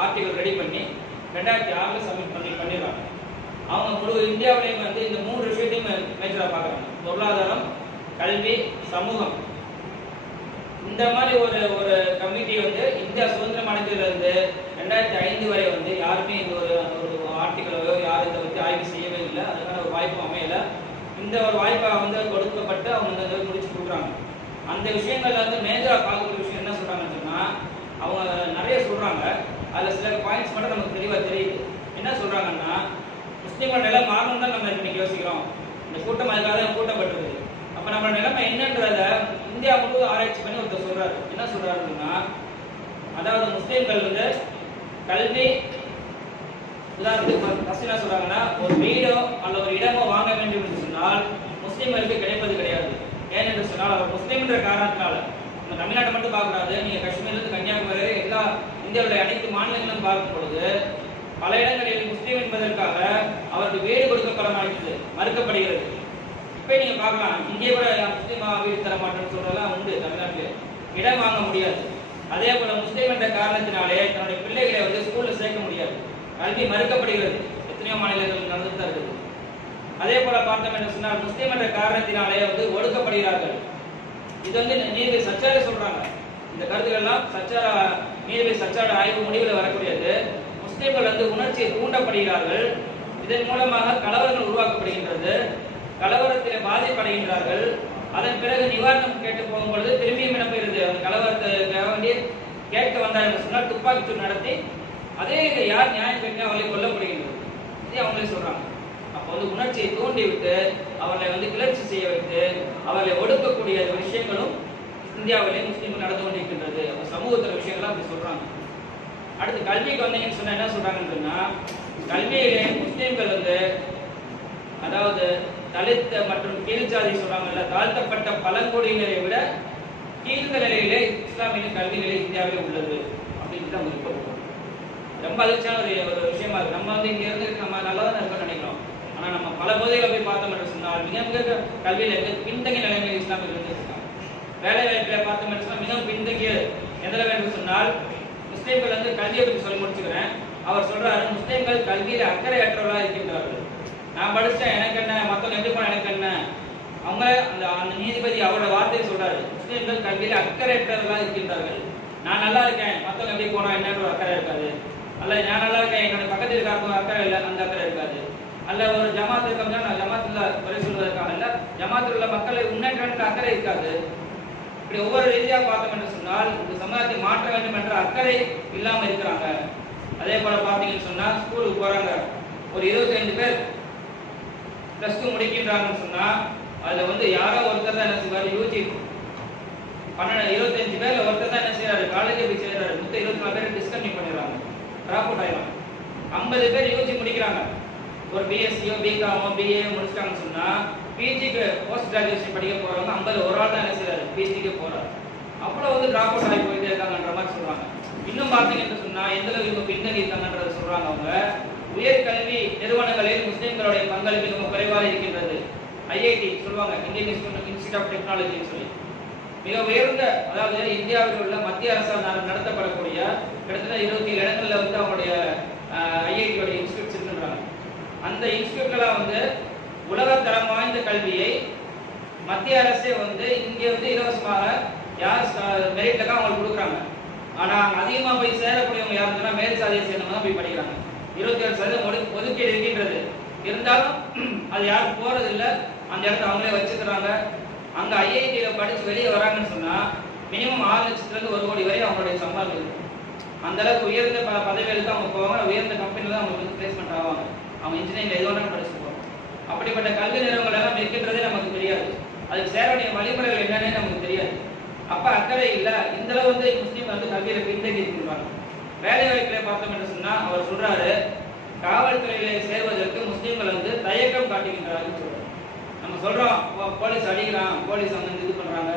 ஆர்டிகல் ரெடி பண்ணி 2006 சப்மிட் பண்ணிடுறாங்க. அவங்க முழு இந்தியாவிலையும் வந்து இந்த 3 விஷயத்தையும் மேஜரா பார்க்குறாங்க. பொருளாதாரம், கல்வி, சமூகம். இந்த மாதிரி ஒரு கமிட்டி வந்து இந்தியா சுதந்திரம் அடைந்ததிலிருந்து 2005 வரை வந்து யாருமே இந்த ஒரு ஆர்டிகலோ யாரும் இதை பற்றி ஆய்வு செய்யவே இல்லை. அதுக்கான ஒரு வாய்ப்பு அமையல. இந்த ஒரு வாய்ப்பாக வந்து கொடுக்கப்பட்டு அவங்க வந்து முடிச்சு கொடுக்குறாங்க. அந்த விஷயங்கள்ல வந்து மேஜரா பார்க்கக்கூடிய விஷயம் என்ன சொல்றாங்கன்னு சொன்னா அவங்க நிறைய சொல்றாங்க. அதுல சில பாயிண்ட்ஸ் மட்டும் நமக்கு தெளிவா தெரியுது. என்ன சொல்றாங்கன்னா முஸ்லீமோட நிலை மாறணும் தான் நம்ம இன்னைக்கு யோசிக்கிறோம். இந்த கூட்டம் அதுக்காக தான் கூட்டப்பட்டிருக்கு. அப்ப நம்ம நிலைமை என்னன்றத இந்தியா முழுவதும் ஆராய்ச்சி பண்ணி ஒருத்தர் சொல்றாரு. என்ன சொல்றாருன்னா அதாவது முஸ்லீம்கள் வந்து கல்வி, உதாரணத்துக்கு ஃபர்ஸ்ட் என்ன சொல்றாங்கன்னா ஒரு வீடோ அல்ல ஒரு இடமோ வாங்க வேண்டும் என்று சொன்னால் முஸ்லீம்களுக்கு கிடைப்பது கிடையாது. ஏனென்று சொன்னால் அவர் முஸ்லீம் என்ற காரணத்தினால நம்ம தமிழ்நாட்டை மட்டும் பார்க்கக்கூடாது. நீங்க காஷ்மீர்லேருந்து கன்னியாகுமரி வரை எல்லா இந்தியாவுடைய அனைத்து மாநிலங்களும் பார்க்கும் பொழுது பல இடங்களில் முஸ்லீம் என்பதற்காக அவருக்கு வீடு கொடுக்கப்பட மாட்டேங்குது, மறுக்கப்படுகிறது. இப்ப நீங்க பார்க்கலாம், இங்கே கூட முஸ்லீமா வீடு தர மாட்டேன்னு சொல்றதெல்லாம் உண்டு. தமிழ்நாட்டில் இடம் வாங்க முடியாது. அதே போல முஸ்லீம் என்ற காரணத்தினாலே தன்னுடைய பிள்ளைகளை வந்து ஸ்கூல்ல சேர்க்க முடியாது, கல்வி மறுக்கப்படுகிறது. எத்தனையோ மாநிலங்கள் நடந்துட்டு தான் இருக்குது. அதே போல பார்த்தோம் என்று சொன்னால் முஸ்லீம் என்ற காரணத்தினாலே வந்து ஒடுக்கப்படுகிறார்கள். இது வந்து நீதிபதி சச்சார சொல்றாங்க. இந்த கருத்துக்கள் எல்லாம் நீதிபதி சச்சார ஆய்வு முடிவில் வரக்கூடியது. முஸ்லீம்கள் வந்து உணர்ச்சியை தூண்டப்படுகிறார்கள். இதன் மூலமாக கலவரங்கள் உருவாக்கப்படுகின்றது. கலவரத்தில் பாதிப்படைகின்றார்கள். அதன் பிறகு நிவாரணம் கேட்டு போகும்பொழுது திரும்பியும் என்ன போயிருது, அந்த கலவரத்துக்காக வேண்டி கேட்க வந்தார் சொன்னால் துப்பாக்கிச்சூடு நடத்தி அதே இதை யார் நியாயம் கேட்க அவர்களை கொல்லப்படுகின்றது. இதே அவங்களே சொல்றாங்க. அப்போ வந்து உணர்ச்சியை தூண்டி விட்டு அவர்களை வந்து கிளர்ச்சி செய்ய வைத்து அவர்களை ஒடுக்கக்கூடிய விஷயங்களும் இந்தியாவிலே முஸ்லீம்கள் நடந்து கொண்டிருக்கின்றது. அப்போ சமூகத்தில் விஷயங்கள்லாம் அப்படி சொல்றாங்க. அடுத்து கல்விக்கு வந்தீங்கன்னு சொன்னா என்ன சொல்றாங்கன்னு சொன்னா, கல்வியிலே முஸ்லீம்கள் வந்து அதாவது தலித் மற்றும் கீழ் ஜாதி சொல்றாங்கல்ல, தாழ்த்தப்பட்ட பழங்குடியினரை விட கீழ்ந்த நிலையிலே இஸ்லாமிய கல்வி நிலை இந்தியாவிலே உள்ளது அப்படின்னு தான் இருப்போம். ரொம்ப அதிர்ச்சியான ஒரு விஷயமா இருக்கு. நம்ம வந்து இங்க இருந்து நம்ம நல்லா தான் இருக்கோம்னு நினைக்கிறோம். ஆனா நம்ம பல பகுதிகளை போய் பார்த்தோம் என்று சொன்னால் மிக மிக கல்வியில பின்தங்கிய நிலைமையில் இஸ்லாமியர்கள் இருந்திருக்காங்க. வேலை வாய்ப்புல பார்த்தோம் என்று சொன்னால் மிகவும் பின்தங்கிய எந்த என்று சொன்னால் முஸ்லீம்கள் வந்து கல்வியை பற்றி சொல்லி முடிச்சுக்கிறேன். அவர் சொல்றாரு, முஸ்லீம்கள் கல்வியில அக்கறை அற்றவர்களாக இருக்கின்றார்கள். நான் படிச்சேன், எனக்கு என்ன, மத்தவங்க எப்படி போன எனக்கு என்ன. அவங்க அந்த நீதிபதி அவரோட வார்த்தையை சொல்றாரு, முஸ்லீம்கள் கல்வியில அக்கறையற்றவர்களாக இருக்கின்றார்கள். நான் நல்லா இருக்கேன், மத்தவங்க எப்படி போனா என்னன்னு அக்கறை இருக்காது. அல்ல நான் நல்லா இருக்கேன், என்னோட பக்கத்தில் இருக்காங்க அக்கறை இல்லை, அந்த அக்கறை இருக்காது. அல்ல ஒரு ஜமாத் இருக்கா, நான் ஜமாத்துல குறை சொல்வதற்காக இல்ல, ஜமாத்தில் உள்ள மக்களை முன்னேற்றத்துக்கு அக்கறை இருக்காது. இப்படி ஒவ்வொரு ரீதியாக பார்த்தோம் என்று சொன்னால் இந்த சமுதாயத்தை மாற்ற வேண்டும் என்ற அக்கறை இல்லாம இருக்கிறாங்க. அதே போல பாத்தீங்கன்னு சொன்னா ஸ்கூலுக்கு போறாங்க, ஒரு 25 பேர் +2 முடிக்கின்றாங்கன்னு சொன்னா அதுல வந்து யாரோ ஒருத்தர் தான் என்ன செய்வாரு, யூஜி 25 பேர்ல ஒருத்தர் தான் என்ன செய்யறாரு, காலேஜ் போய் சேர்றாரு. மொத்தம் 24 பேர் டிஸ்கன்டினியூ பண்ணிடுறாங்க, டிராப் அவுட் ஆயிடும். 50 பேர் யூஜி முடிக்கிறாங்க, ஒரு பிஎஸ்சியோ பிகாமோ பிஏ முடிச்சிட்டாங்கன்னு சொன்னா பிஜிக்கு போஸ்ட் கிராஜுவேஷன் படிக்க போறவங்க 50 ஒரு ஆள் தான் என்ன செய்யறாரு, பிஜிக்கு போறாரு. அவ்வளவு வந்து டிராப் அவுட் ஆகி போயிட்டே இருக்காங்கன்ற மாதிரி சொல்றாங்க. இன்னும் பார்த்தீங்கன்னு சொன்னா எந்த அளவுக்கு இவங்க பின்னணி இருக்காங்கன்றத சொல்றாங்க. அவங்க உயர்கல்வி நிறுவனங்களில் முஸ்லிம்களுடைய பங்களிப்பு மிகவும் குறைவாக இருக்கின்றது. ஐஐடி சொல்லுவாங்க, இந்தியன் இன்ஸ்டிடியூட் ஆஃப் டெக்னாலஜின்னு சொல்லி மிக உயர்ந்த, அதாவது இந்தியாவில் உள்ள மத்திய அரசால் நடத்தப்படக்கூடிய கிட்டத்தட்ட 27 இடங்கள்ல வந்து அவங்களுடைய ஐஐடியோட இன்ஸ்டிடியூட்ஸ் இருக்குன்றாங்க. அந்த இன்ஸ்டிடியூட்லாம் வந்து உலகத்தரம் வாய்ந்த கல்வியை மத்திய அரசே வந்து இங்க வந்து இலவசமாக யார் மெரிட்ல அவங்களுக்கு கொடுக்குறாங்க. ஆனா அதிகமா போய் சேரக்கூடியவங்க யாருன்னா மேல் சாதியை சேர்ந்தவங்க தான் போய் படிக்கிறாங்க. 27% ஒதுக்கீடு இருக்கின்றது. இருந்தாலும் அது யாரும் போறது இல்லை, அந்த இடத்த அவங்களே வச்சுக்கிறாங்க. அங்க ஐஐடியில படிச்சு வெளியே வராங்கன்னு சொன்னா மினிமம் 6 லட்சத்துல இருந்து 1 கோடி வரை அவங்களுடைய சம்பளம் இருக்கு. அந்த அளவுக்கு உயர்ந்த பதவிகளுக்கு அவங்க போவாங்க, உயர்ந்த கம்பெனில தான் அவங்க வந்து பிளேஸ்மெண்ட் ஆவாங்க. அவங்க இன்ஜினியரிங் எது வேணாலும் படிச்சு போவாங்க. அப்படிப்பட்ட கல்வி நிறுவனங்கள் எல்லாம் இருக்கின்றதே நமக்கு தெரியாது, அதுக்கு சேர வேண்டிய வழிமுறைகள் என்னன்னே நமக்கு தெரியாது. அப்ப அக்கறை இல்ல, இந்த அளவு வந்து முஸ்லீம் வந்து கல்வியில பின்தங்கி இருக்கின்றாங்க. வேலை வாய்ப்புல பார்த்தோம் என்று சொன்னா அவர் சொல்றாரு, காவல்துறையில சேர்வதற்கு முஸ்லீம்கள் வந்து தயக்கம் காட்டுகின்றார்கள் சொல்றாரு. நம்ம சொல்றோம் போலீஸ் அடிக்கிறான், போலீஸ் வந்து இது பண்றாங்க,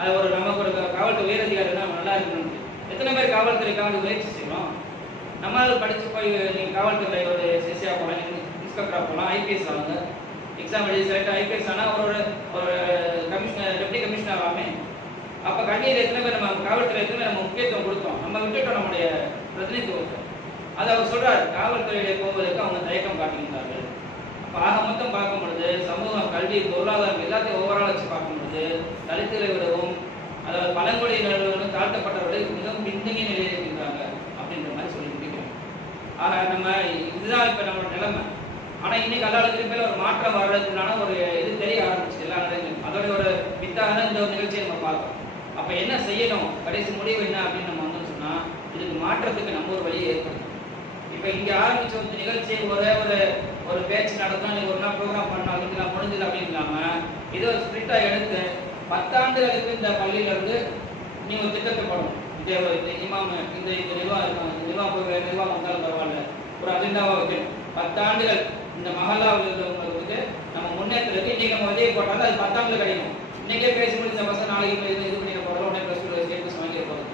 அது ஒரு நமக்கு ஒரு காவல்துறை உயரதிகாரி தான் நல்லா இருக்கணும். எத்தனை பேர் காவல்துறைக்காக முயற்சி செய்யணும்? நம்மளால படிச்சு போய் நீங்க காவல்துறை ஒரு எஸ்ஐயா போலாம், இன்ஸ்பெக்டரா போலாம், ஐபிஎஸ் ஆகுங்க, எக்ஸாம் எழுதி செலக்ட் ஐபிஎஸ் ஆனா ஒரு கமிஷனர் டெப்டி கமிஷனர் ஆகாமே. அப்ப கல்வியில் எத்தனை பேர் நம்ம காவல்துறை எத்தனை நம்ம முக்கியத்துவம் கொடுத்தோம், நம்ம விட்டுட்டோம் நம்முடைய பிரதிநிதித்துவத்தை. அதை அவர் சொல்றாரு, காவல்துறையிலே போவதற்கு அவங்க தயக்கம் காட்டுகின்றார்கள். அப்ப ஆக மொத்தம் பார்க்கும் பொழுது சமூகம், கல்வி, பொருளாதாரம் எல்லாத்தையும் ஓவரால் வச்சு பார்க்கும் பொழுது தலித்துகளை விடவும், அதாவது பழங்குடியினர்களும் தாழ்த்தப்பட்டவர்கள் மிகவும் பின்தங்கிய நிலையில் இருக்கின்றாங்க அப்படின்ற மாதிரி சொல்லி முடிக்கிறோம். ஆனா நம்ம இதுதான் இப்ப நம்மளோட நிலைமை. ஆனா இன்னைக்கு அல்லாஹ்வுக்கு மேல ஒரு மாற்றம் வர்றதுனால ஒரு இது தெரிய ஆரம்பிச்சு எல்லா இடங்களும். அதோட ஒரு வித்தாக இந்த ஒரு நிகழ்ச்சியை நம்ம பார்க்கணும். அப்ப என்ன செய்யணும், கடைசி முடிவு என்ன அப்படின்னு நம்ம வந்து சொன்னா இதுக்கு மாற்றத்துக்கு நம்ம ஒரு வழியை ஏற்படுத்தணும். இப்ப இங்க ஆரம்பிச்ச ஒரு நிகழ்ச்சியை ஒரு பேச்சு நடத்தணும், நீங்க ஒரு நாள் ப்ரோக்ராம் பண்ணணும், அதுக்கு நான் முடிஞ்சது அப்படின்னு இல்லாம இதை ஒரு ஸ்பிரிட்டா எடுத்து 10 ஆண்டுகளுக்கு இந்த பள்ளியில இருந்து நீங்க ஒரு திட்டத்தை போடணும். இந்த இமாம் இந்த நிர்வாகம் வந்தாலும் பரவாயில்ல, ஒரு அஜெண்டாவா வைக்கணும். 10 ஆண்டுகள் இந்த மஹல்லாவில் இருக்கிறவங்களுக்கு நம்ம முன்னேற்றத்துக்கு இன்னைக்கு நம்ம விதையை போட்டாலும் அது 10 ஆண்டுல கிடைக்கும். இன்னைக்கே பேசி முடிச்ச பசங்க நாளைக்கு இது பண்ணிட போறோம், உடனே +2 வாங்கிட போறது.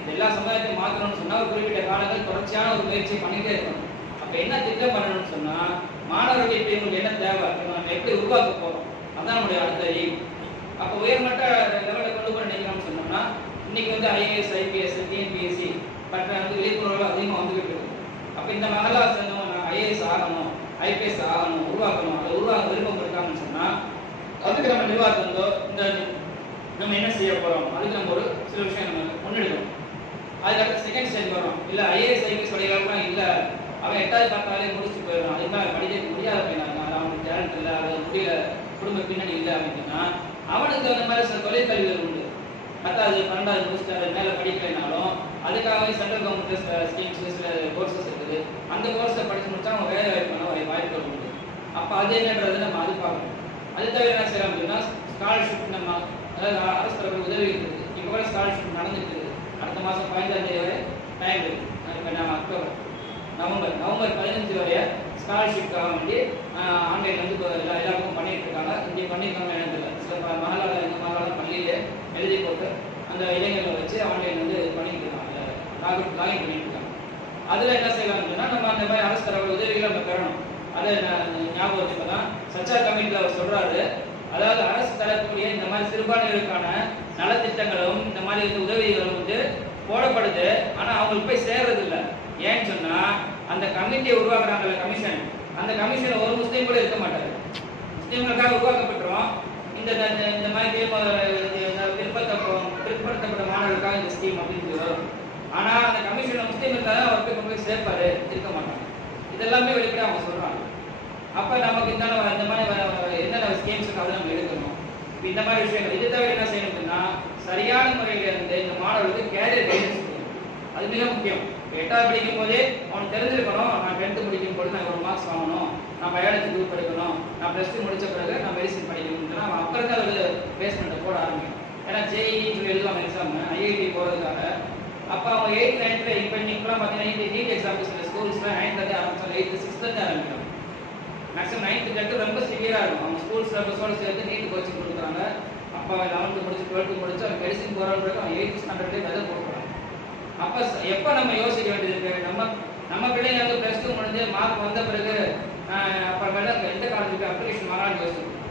இது எல்லா சமுதாயத்தையும் மாற்றணும்னு சொன்னா ஒரு குறிப்பிட்ட காலங்கள் தொடர்ச்சியான ஒரு முயற்சி பண்ணிட்டே இருக்கணும். அப்ப என்ன திட்டம் பண்ணணும்னு சொன்னா மாணவர்கள் இப்ப இவங்களுக்கு என்ன தேவை, நம்ம எப்படி உருவாக்க போறோம், அதான் நம்முடைய அடுத்த எய்ம். அப்ப உயர்மட்ட லெவலில் கொண்டு போய் நினைக்கிறோம்னு சொன்னோம்னா இன்னைக்கு வந்து ஐஏஎஸ், ஐபிஎஸ், டிஎன்பிஎஸ்சி பற்ற வந்து விழிப்புணர்வு அதிகமாக வந்துகிட்டு இருக்கு. அப்ப இந்த மகளா சேர்ந்தவங்க ஐஏஎஸ் ஆகணும், ஐபிஎஸ் ஆகணும், உருவாக்கணும், அதை உருவாக்க விருப்பம் இருக்காங்கன்னு சொன்னா அதுக்கு நம்ம நிர்வாகத்தில் இருந்தோ இந்த நம்ம என்ன செய்ய போறோம், அதுக்கு நம்ம ஒரு சில விஷயம் நம்ம முன்னெடுக்கணும். அதுக்கடுத்து செகண்ட் ஸ்டேஜ் வரும். இல்ல ஐஏஎஸ் ஐபிஎஸ் படிக்கலாம், இல்ல அவன் 8வது 10வது முடிச்சுட்டு போயிடும், அதுக்கு மேலே படிக்க முடியாத பையனாங்க, அவனுக்கு டேலண்ட் இல்லை, அது முடியல, குடும்ப பின்னணி இல்லை அப்படின்னா அவனுக்கு அந்த மாதிரி சில தொழிற்கல்விகள் உண்டு. 10வது 12வது முடிச்சுட்டு அது மேலே படிக்கலைனாலும் அதுக்காகவே சென்ட்ரல் கவர்மெண்ட் ஸ்கீம்ஸ் சில கோர்சஸ் இருக்குது. அந்த கோர்ஸை படிச்சு முடிச்சா அவங்க வேலை வாய்ப்பான வாய்ப்புகள் உண்டு. அப்போ அது என்னன்றது நம்ம அது பார்க்கணும். அது தவிர என்ன செய்யலாம் அப்படின்னா ஸ்காலர்ஷிப் நம்ம அதாவது அரசு தரப்பு உதவி இருக்குது. இப்போ கூட ஸ்காலர்ஷிப் நடந்துட்டு இருக்குது. அடுத்த மாதம் 15ஆம் தேதி வரை டைம் இருக்குது. இப்போ நான் அக்டோபர் நவம்பர் 15 வரைய ஸ்காலர்ஷிப்காக வேண்டி ஆன்லைன் வந்து எல்லாருக்கும் பண்ணிட்டு இருக்காங்க. இங்கே பண்ணியிருக்காங்க எனக்கு தெரியல. சில மகளால் எங்கள் மகளால் பள்ளியிலே எழுதி போட்டு அந்த இளைஞர்களை வச்சு ஆன்லைன் வந்து பண்ணிட்டு இருக்காங்க, லாகின் பண்ணிட்டு இருக்காங்க. அதில் என்ன செய்யலாம்னா நம்ம அந்த மாதிரி அரசு தரப்பு உதவிகளை நம்ம பெறணும். அதை ஞாபகம் வச்சுக்கலாம். சச்சார் கமிட்டியில் அவர் சொல்றாரு, அதாவது அரசு தரக்கூடிய இந்த மாதிரி சிறுபான்மைகளுக்கான நலத்திட்டங்களும் இந்த மாதிரி உதவிகளும் வந்து போடப்படுது. ஆனா அவங்களுக்கு போய் சேர்றது இல்லை. ஏன்னு சொன்னா அந்த கமிட்டியை உருவாக்குறாங்கல்ல கமிஷன், அந்த கமிஷன் ஒரு முஸ்லீம் கூட இருக்க மாட்டாரு. முஸ்லீம்களுக்காக உருவாக்கப்பட்டுரும். இந்த மாதிரி பிற்படுத்தப்பட்ட மாணவர்களுக்காக இந்த ஸ்கீம் அப்படின்னு வரும். ஆனா அந்த கமிஷன் முஸ்லீம் இருந்தாலும் அவர் போய் கொண்டு போய் சேர்ப்பாரு, இருக்க மாட்டாங்க. இதெல்லாமே வெளிப்படையாக அவங்க சொல்றாங்க. அப்ப நமக்கு இந்த மாதிரி என்னென்ன ஸ்கீம்ஸ் அதை நம்ம எடுக்கணும். இந்த மாதிரி விஷயங்கள் இது தவிர என்ன செய்யணும்னா சரியான முறையில இருந்து இந்த மாணவர்களுக்கு கேரியர் கைடன்ஸ் கொடுக்கணும். அது மிக முக்கியம். 8வது படிக்கும் போதே அவனுக்கு தெரிஞ்சிருக்கணும், நான் 10th முடிக்கும் போது நான் ஒரு மார்க்ஸ் வாங்கணும், நான் பயாலஜி குரூப் படிக்கணும், நான் +2 முடிச்ச பிறகு நான் மெடிசன் படிக்கணும்னா அவன் அப்புறம் தான் அது பேஸ்மெண்ட்டை போட ஆரம்பிக்கும். ஏன்னா ஜேஇ சொல்லி எழுதுவாங்க எக்ஸாம், ஐஐடி போகிறதுக்காக. அப்போ அவங்க 8th 9th இப்போ இன்னைக்குலாம் பார்த்தீங்கன்னா நீட் எக்ஸாம் ஸ்கூல்ஸ்லாம் 9th ஆரம்பிச்சாங்க, 8th 6th ஆரம்பிக்கிறாங்க. மேக்ஸிமம் 9th 10th ரொம்ப சிவியராக இருக்கும். அவங்க ஸ்கூல் சிலபஸோட சேர்த்து நீட் கோச்சிங் கொடுக்குறாங்க. அப்போ 11th முடிச்சு 12th முடிச்சு அவன் மெடிசன் போகிறான்னு அவன் 8th ஸ்டாண்டர்ட்லேயே வெதை போடுறாங்க. அப்போ எப்போ நம்ம யோசிக்க வேண்டியது இருக்கு, நம்ம பிள்ளைங்க வந்து +2 முடிஞ்சு மார்க் வந்த பிறகு அப்புறமேல எந்த காலேஜுக்கு அப்ளிகேஷன் வாங்கலாம்னு யோசிக்கணும்.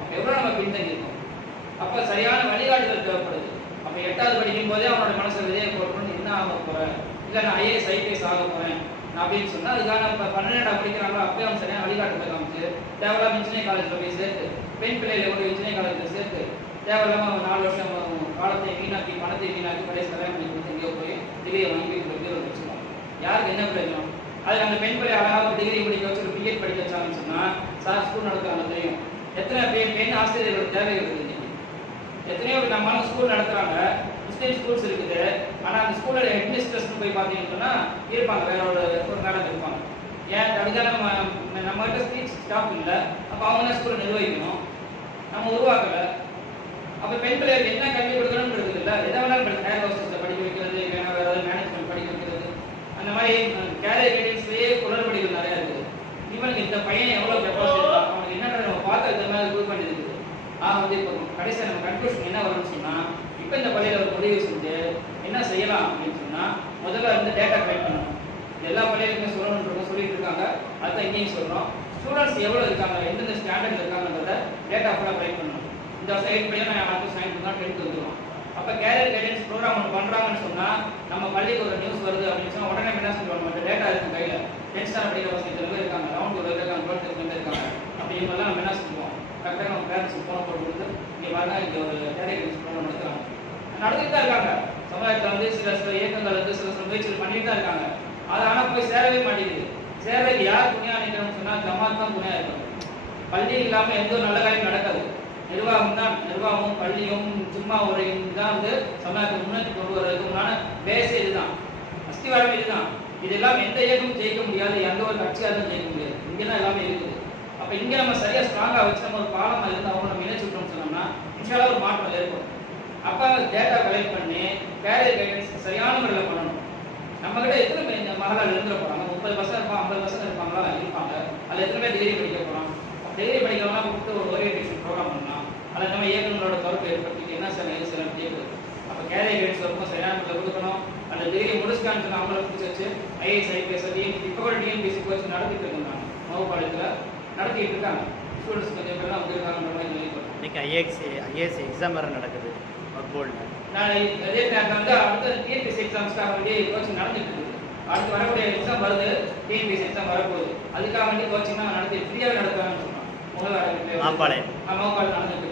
அப்போ எவ்வளோ நம்ம பின்தங்கியிருக்கோம். அப்போ சரியான வழிகாட்டுதல் தேவைப்படுது. அப்போ 8வது படிக்கும் போதே அவனோட மனசை விதையை போடணும்னு என்ன ஆக போகிறேன், இல்லை நான் ஐஏஎஸ் ஐபிஎஸ் ஆக போகிறேன் அப்படின்னு சொன்னால் அதுக்கான இப்போ 12வது படிக்கிறாங்களோ அப்பயே அவன் சரியான வழிகாட்டுதல் காமிச்சு தேவையில்லாம இன்ஜினியரிங் காலேஜில் போய் சேர்த்து, பெண் பிள்ளைகளை ஒரு இன்ஜினியரிங் காலேஜில் சேர்த்து தேவையில்லாமல் 4 வருஷம் காலத்தை வீணாக்கி பணத்தை வீணாக்கி கடைசி கல்யாணம் பண்ணி கொடுத்து எங்கேயோ போய் டிகிரியை வாங்கி வச்சுக்கோம். யாருக்கு என்ன பிரயோஜனம்? அதுக்கு அந்த பெண் பிள்ளை அழகாக டிகிரி படிக்க வச்சு ஒரு பிஎட் படிக்க வச்சாங்கன்னு சொன்னால் சார் ஸ்கூல் நடத்துறாங்க தெரியும். எத்தனை பெண் ஆசிரியர்கள் தேவைகள் இருக்குது. எத்தனையோ நம்மளால ஸ்கூல் நடத்துறாங்க, முஸ்லீம் ஸ்கூல்ஸ் இருக்குது. ஆனால் அந்த ஸ்கூலோட ஹெட்மிஸ்ட்ரஸ் போய் பார்த்தீங்கன்னு சொன்னால் இருப்பாங்க, வேற ஒரு மேடம் இருப்பாங்க. ஏன் அதுதான் நம்மகிட்ட ஸ்பீச் ஸ்டாஃப் இல்லை. அப்போ அவங்க தான் ஸ்கூலை நிர்வகிக்கணும், நம்ம உருவாக்கலை. அப்போ பெண் பிள்ளைகளுக்கு என்ன கல்வி கொடுக்கணும்ன்றது இல்லை. எதை வேணாலும் ஹேர் ஹவுசஸில் படிக்க வைக்கிறது, வேற ஏதாவது மேனேஜ்மெண்ட் படிக்க வைக்கிறது, அந்த மாதிரி கேரியர் கைடன்ஸ்லேயே குளறுபடிகள் நிறையா இருக்குது. இவனுக்கு இந்த பையன் எவ்வளோ கெப்பாசிட்டி இருக்கான், அவனுக்கு என்னென்ன நம்ம பார்த்து இந்த மாதிரி குரூப் பண்ணி இருக்குது. வந்து இப்போ கடைசியாக நம்ம கன்க்ளூஷன் என்ன வரும்னு சொன்னால், இப்போ இந்த பள்ளியில் ஒரு முடிவு செஞ்சு என்ன செய்யலாம் அப்படின்னு சொன்னால், முதல்ல வந்து டேட்டா கலெக்ட் பண்ணணும். எல்லா பள்ளிகளுக்குமே சொல்லணுன்றத சொல்லிட்டு இருக்காங்க. அதுதான் இங்கேயும் சொல்கிறோம். ஸ்டூடெண்ட்ஸ் எவ்வளோ இருக்காங்க, எந்தெந்த ஸ்டாண்டர்ட் இருக்காங்கன்றத டேட்டா ஃபுல்லாக கலெக்ட் பண்ணணும். இந்த வருஷம் 8 பையன் நான் அடுத்த 9th தான் 10th வந்துடும். அப்போ கேரியர் கைடன்ஸ் ப்ரோக்ராம் ஒன்று பண்ணுறாங்கன்னு சொன்னால், நம்ம பள்ளிக்கு ஒரு நியூஸ் வருது அப்படின்னு சொன்னால் உடனே என்ன சொல்லுவாங்க, மற்ற டேட்டா இருக்கும் கையில். 10th ஸ்டாண்டர்ட் படிக்கிற பசங்க இத்தனை பேர் இருக்காங்க, ரவுண்ட் இருக்காங்க, 12th இருக்காங்க. அப்படி இவங்கெல்லாம் நம்ம என்ன சொல்லுவோம், கரெக்டாக நம்ம பேரண்ட்ஸுக்கு ஃபோனை போட்டு கொடுத்து இங்கே பாருங்க இங்கே ஒரு கேரியர் கைடன்ஸ் ப்ரோக்ராம் நடத்துகிறாங்க. நடத்திட்டு தான் இருக்காங்க. சமுதாயத்தில் வந்து சில இயக்கங்கள் வந்து சில முயற்சிகள் பண்ணிட்டு தான் இருக்காங்க. அது ஆனால் போய் சேரவே மாட்டேங்குது. சேரக்கு யார் துணையாக நிற்கணும்னு சொன்னால் ஜமாத் தான் துணையாக இருக்கணும். பள்ளி இல்லாமல் எந்த ஒரு நல்ல காரியம் நடக்காது. நிர்வாகமும் பள்ளியும் சும்மா உரையும் தான் வந்து சமுதாயத்தை முன்னேற்றி கொண்டு வருவதற்குமான பேஸே இதுதான், அஸ்திவாரம் இதுதான். இது எல்லாம் எந்த இயக்கமும் ஜெயிக்க முடியாது, எந்த ஒரு கட்சியாக தான் ஜெயிக்க முடியாது. இங்கே தான் எல்லாமே இருக்குது. அப்போ இங்கே நம்ம சரியாக ஸ்ட்ராங்காக வச்சு நம்ம ஒரு பாலமாக இருந்து அவங்க நம்ம இணைச்சு விட்டோம்னு சொன்னோம்னா இன்ஷால்லா ஒரு மாற்றம் ஏற்படும். அப்போ டேட்டா கலெக்ட் பண்ணி கேரியர் கைடன்ஸ் சரியான முறையில் பண்ணணும். நம்மகிட்ட எத்தனை பேர் இந்த மகளால் இருந்துட போகிறாங்க, 30% இருப்பாங்க, 50% இருப்பாங்களா இருப்பாங்க. அதில் எத்தனை பேர் டிகிரி படிக்க போகிறோம். டிகிரி படிக்கிறவங்களாம் கூப்பிட்டு ஒரு ஓரியன்டேஷன் ப்ரோக்ராம் பண்ணலாம். அதில் நம்ம இயக்குநரோட பொறுப்பை ஏற்படுத்திட்டு என்ன சில கேட்குது. அப்போ கேரியர் கைடன்ஸ் ரொம்ப சரியான முறையில் கொடுக்கணும். அந்த டிகிரி முடிச்சுக்கான்னு சொன்னால் அவங்கள பிடிச்சி வச்சு ஐஏஎஸ் ஐபிஎஸ் இப்போ கூட டிஎன்பிசி கோச்சிங் நடத்திட்டு இருக்காங்க. மவுபாளையத்தில் நடத்திட்டு இருக்காங்க. ஸ்டூடெண்ட்ஸ் கொஞ்சம் பேர்லாம் வந்துருக்காங்கன்ற மாதிரி கேள்விப்பட்டேன். இன்னைக்கு ஐஏஎஸ் எக்ஸாம் வேறு நடக்குது ஒர்க் போர்டில். நான் அதே நேரத்தில் வந்து அடுத்த டிஎன்பிசி எக்ஸாம்ஸ்க்காக வேண்டிய கோச்சிங் நடந்துட்டு இருக்குது. அடுத்து வரக்கூடிய எக்ஸாம் வருது, டிஎன்பிஎஸ்சி எக்ஸாம் வரப்போகுது. அதுக்காக வேண்டி கோச்சிங் நடத்தி ஃப்ரீயாக நடத்துறாங்கன்னு சொன்னோம். மோகால் நடந்துருக்கு.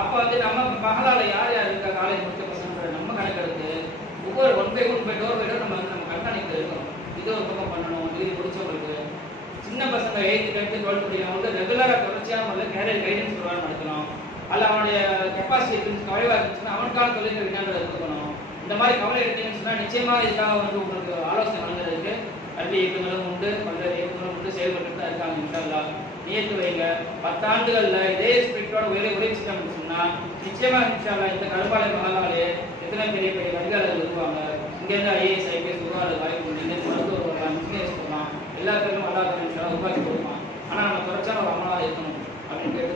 அப்போ வந்து நம்ம மகளால் யார் யார் இருக்கா காலேஜ் முடிச்ச பசங்க நம்ம கணக்கெடுத்து ஒவ்வொரு ஒன் பை டோர் நம்ம வந்து நம்ம கண்காணிப்பு இருக்கணும். இது ஒரு பக்கம் பண்ணணும். இது முடிச்சவங்களுக்கு சின்ன பசங்க 8th 10th 12th படிக்கிறவங்க ரெகுலராக தொடர்ச்சியான முறையில் கேரியர் கைடன்ஸ் ப்ரோக்ராம் நடத்தணும். அதில் அவனுடைய கெப்பாசிட்டி இருந்துச்சு, குறைவாக இருந்துச்சுன்னா அவனுக்கான தொழில்நுட்ப விஞ்ஞானங்களை இருக்கணும். இந்த மாதிரி கவலை எடுத்தீங்கன்னு சொன்னால் நிச்சயமாக இதுக்காக வந்து உங்களுக்கு ஆலோசனை வழங்குறதுக்கு கல்வி இயக்கங்களும் உண்டு, பல்வேறு இயக்கங்களும் உண்டு, செயல்பட்டு தான் இருக்காங்க. இன்ஷால்லா நியத்து வைங்க. 10 ஆண்டுகளில் இதே ஸ்பிரிட்டோட உழைச்சிட்டோம்னு சொன்னால் நிச்சயமாக இன்ஷால்லா இந்த கருப்பாலை மகாலாலே எத்தனை பெரிய பெரிய வழிகாலர்கள் வருவாங்க. இங்கேருந்து ஐஏஎஸ் ஐபிஎஸ் உருவாக வாய்ப்பு உண்டு. இங்கேருந்து மருத்துவர் வரலாம், இன்ஜினியர்ஸ் வரலாம், எல்லாத்துக்கும் அல்லாத இன்ஷால்லா உருவாக்கி கொடுப்பான். ஆனால் நம்ம தொடர்ச்சியான ஒரு அமலாக இருக்கணும் அப்படின்னு கேட்டு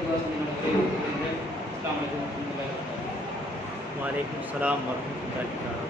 அஸ்ஸலாமு அலைக்கும் வரஹ்மத்துல்லாஹி வபரகாத்துஹு. வலைக்கும் ஸலாம் வரஹ்மத்துல்லாஹி வபரகாத்துஹு.